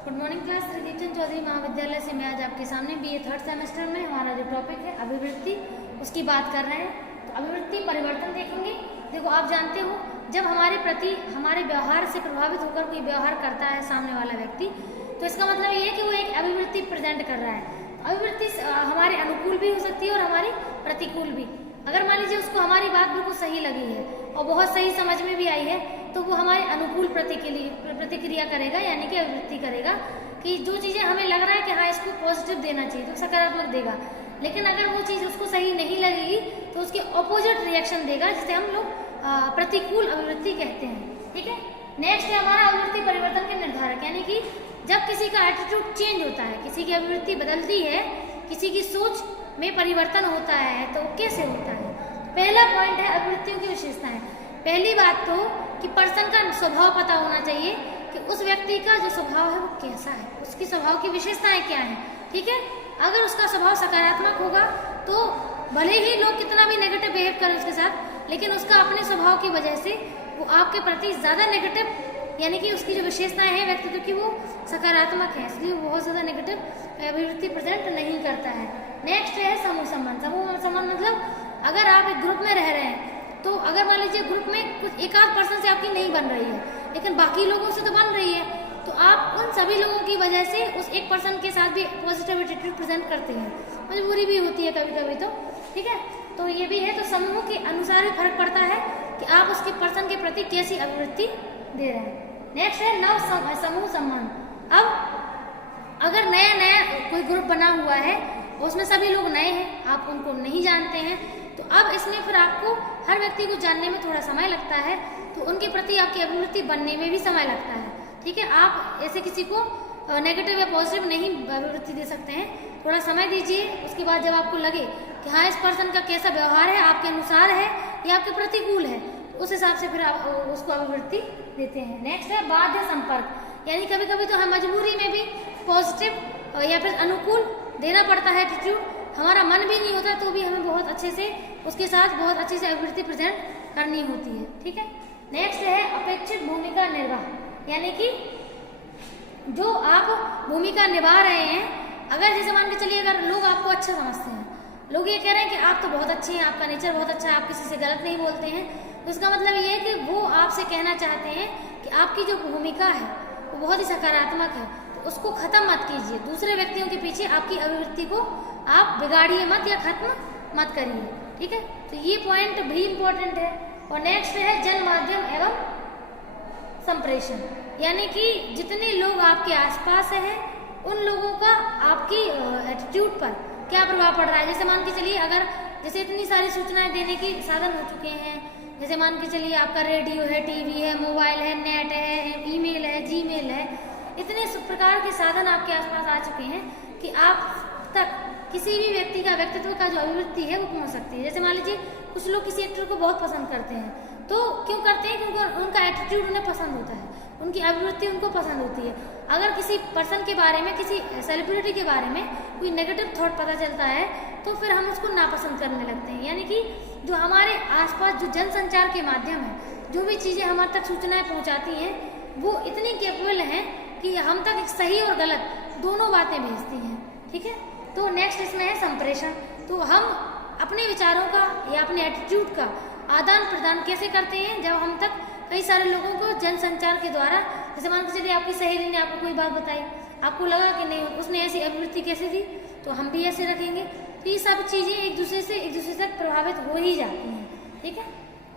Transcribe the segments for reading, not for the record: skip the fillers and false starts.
Good morning class. Tridipchand Chaudhary महाविद्यालय से मैं आज आपके सामने बीए थर्ड सेमेस्टर में हमारा जो टॉपिक है अभिवृत्ति, उसकी बात कर रहे हैं। तो अभिवृत्ति परिवर्तन देखेंगे। देखो, आप जानते हो जब हमारे प्रति हमारे व्यवहार से प्रभावित होकर कोई व्यवहार करता है सामने वाला व्यक्ति, तो इसका मतलब ये है कि वो एक अभिवृत्ति प्रेजेंट कर रहा है। अभिवृत्ति हमारे अनुकूल भी हो सकती है और हमारी प्रतिकूल भी। अगर मान लीजिए उसको हमारी बात बिल्कुल सही लगी है और बहुत सही समझ में भी आई है, तो वो हमारे अनुकूल प्रतिक्रिया करेगा, यानी कि अभिवृत्ति करेगा कि जो चीज़ें हमें लग रहा है कि हाँ इसको पॉजिटिव देना चाहिए तो सकारात्मक देगा। लेकिन अगर वो चीज़ उसको सही नहीं लगेगी तो उसके ऑपोजिट रिएक्शन देगा, जिसे हम लोग प्रतिकूल अभिवृत्ति कहते हैं। ठीक है। नेक्स्ट है हमारा अभिवृत्ति परिवर्तन के निर्धारक, यानी कि जब किसी का एटीट्यूड चेंज होता है, किसी की अभिवृत्ति बदलती है, किसी की सोच में परिवर्तन होता है, तो कैसे होता है। पहला पॉइंट है अभिवृत्तियों की विशेषताएं। पहली बात तो कि पर्सन का स्वभाव पता होना चाहिए कि उस व्यक्ति का जो स्वभाव है वो कैसा है, उसकी स्वभाव की विशेषताएं क्या हैं। ठीक है। अगर उसका स्वभाव सकारात्मक होगा तो भले ही लोग कितना भी नेगेटिव बिहेव करें उसके साथ, लेकिन उसका अपने स्वभाव की वजह से वो आपके प्रति ज़्यादा नेगेटिव, यानी कि उसकी जो विशेषताएं हैं व्यक्तित्व की वो सकारात्मक है, इसलिए वो बहुत ज़्यादा नेगेटिव अभिवृत्ति प्रेजेंट नहीं करता है। नेक्स्ट है समूह संबंध। समूह संबंध मतलब अगर आप एक ग्रुप में रह रहे हैं, तो अगर मान लीजिए ग्रुप में कुछ एक आध पर्सन से आपकी नहीं बन रही है, लेकिन बाकी लोगों से तो बन रही है, तो आप उन सभी लोगों की वजह से उस एक पर्सन के साथ भी पॉजिटिव एटीट्यूड प्रेजेंट करते हैं। मजबूरी भी होती है कभी कभी, तो ठीक है। तो ये भी है। तो समूह के अनुसार भी फर्क पड़ता है कि आप उसके पर्सन के प्रति कैसी अभिवृत्ति दे रहे हैं। नेक्स्ट है नव समूह संबंध। अब अगर नया कोई ग्रुप बना हुआ है, उसमें सभी लोग नए हैं, आप उनको नहीं जानते हैं, तो अब इसमें फिर आपको हर व्यक्ति को जानने में थोड़ा समय लगता है, तो उनके प्रति आपकी अभिवृत्ति बनने में भी समय लगता है। ठीक है। आप ऐसे किसी को नेगेटिव या पॉजिटिव नहीं अभिवृत्ति दे सकते हैं, थोड़ा समय दीजिए। उसके बाद जब आपको लगे कि हाँ इस पर्सन का कैसा व्यवहार है, आपके अनुसार है या आपके प्रतिकूल है, उस हिसाब से फिर आप उसको अभिवृत्ति देते हैं। नेक्स्ट है बाध्य संपर्क, यानी कभी कभी तो हम मजबूरी में भी पॉजिटिव या फिर अनुकूल देना पड़ता है एटीट्यूड, हमारा मन भी नहीं होता तो भी हमें बहुत अच्छे से उसके साथ बहुत अच्छे से अभिवृत्ति प्रेजेंट करनी होती है। ठीक है। नेक्स्ट है अपेक्षित भूमिका निर्वाह, यानी कि जो आप भूमिका निभा रहे हैं, अगर जैसे मान के चलिए अगर लोग आपको अच्छा समझते हैं, लोग ये कह रहे हैं कि आप तो बहुत अच्छे हैं, आपका नेचर बहुत अच्छा है, आप किसी से गलत नहीं बोलते हैं, तो इसका मतलब ये है कि वो आपसे कहना चाहते हैं कि आपकी जो भूमिका है वो बहुत ही सकारात्मक है, तो उसको खत्म मत कीजिए। दूसरे व्यक्तियों के पीछे आपकी अभिवृत्ति को आप बिगाड़िए मत या खत्म मत करिए। ठीक है। तो ये पॉइंट भी इम्पोर्टेंट है। और नेक्स्ट है जन माध्यम एवं संप्रेषण, यानी कि जितने लोग आपके आसपास हैं उन लोगों का आपकी एटीट्यूड पर क्या प्रभाव पड़ रहा है। जैसे मान के चलिए अगर जैसे इतनी सारी सूचनाएं देने के साधन हो चुके हैं, जैसे मान के चलिए आपका रेडियो है, टीवी है, मोबाइल है, नेट है, ईमेल है, जीमेल है, इतने प्रकार के साधन आपके आसपास आ चुके हैं कि आप तक किसी भी व्यक्ति का व्यक्तित्व का जो अभिवृत्ति है वो पहुंच सकती है। जैसे मान लीजिए कुछ लोग किसी एक्टर को बहुत पसंद करते हैं, तो क्यों करते हैं? क्योंकि उनका एटीट्यूड उन्हें पसंद होता है, उनकी अभिवृत्ति उनको पसंद होती है। अगर किसी पर्सन के बारे में, किसी सेलिब्रिटी के बारे में कोई नेगेटिव थॉट पता चलता है तो फिर हम उसको नापसंद करने लगते हैं। यानी कि जो हमारे आसपास जो जनसंचार के माध्यम है, जो भी चीज़ें हमारे तक सूचनाएं पहुंचाती हैं, वो इतनी कैपेबल हैं कि हम तक एक सही और गलत दोनों बातें भेजती हैं। ठीक है। तो नेक्स्ट इसमें है संप्रेषण। तो हम अपने विचारों का या अपने एटीट्यूड का आदान प्रदान कैसे करते हैं, जब हम तक कई सारे लोगों को जनसंचार के द्वारा, जैसे मान के चलिए आपकी सहेली ने आपको कोई बात बताई, आपको लगा कि नहीं उसने ऐसी अभिवृत्ति कैसे दी, तो हम भी ऐसे रखेंगे। तो ये सब चीज़ें एक दूसरे से प्रभावित हो ही जाती हैं। ठीक है।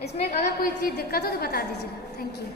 इसमें अगर कोई चीज़ दिक्कत हो तो बता दीजिएगा। Thank you.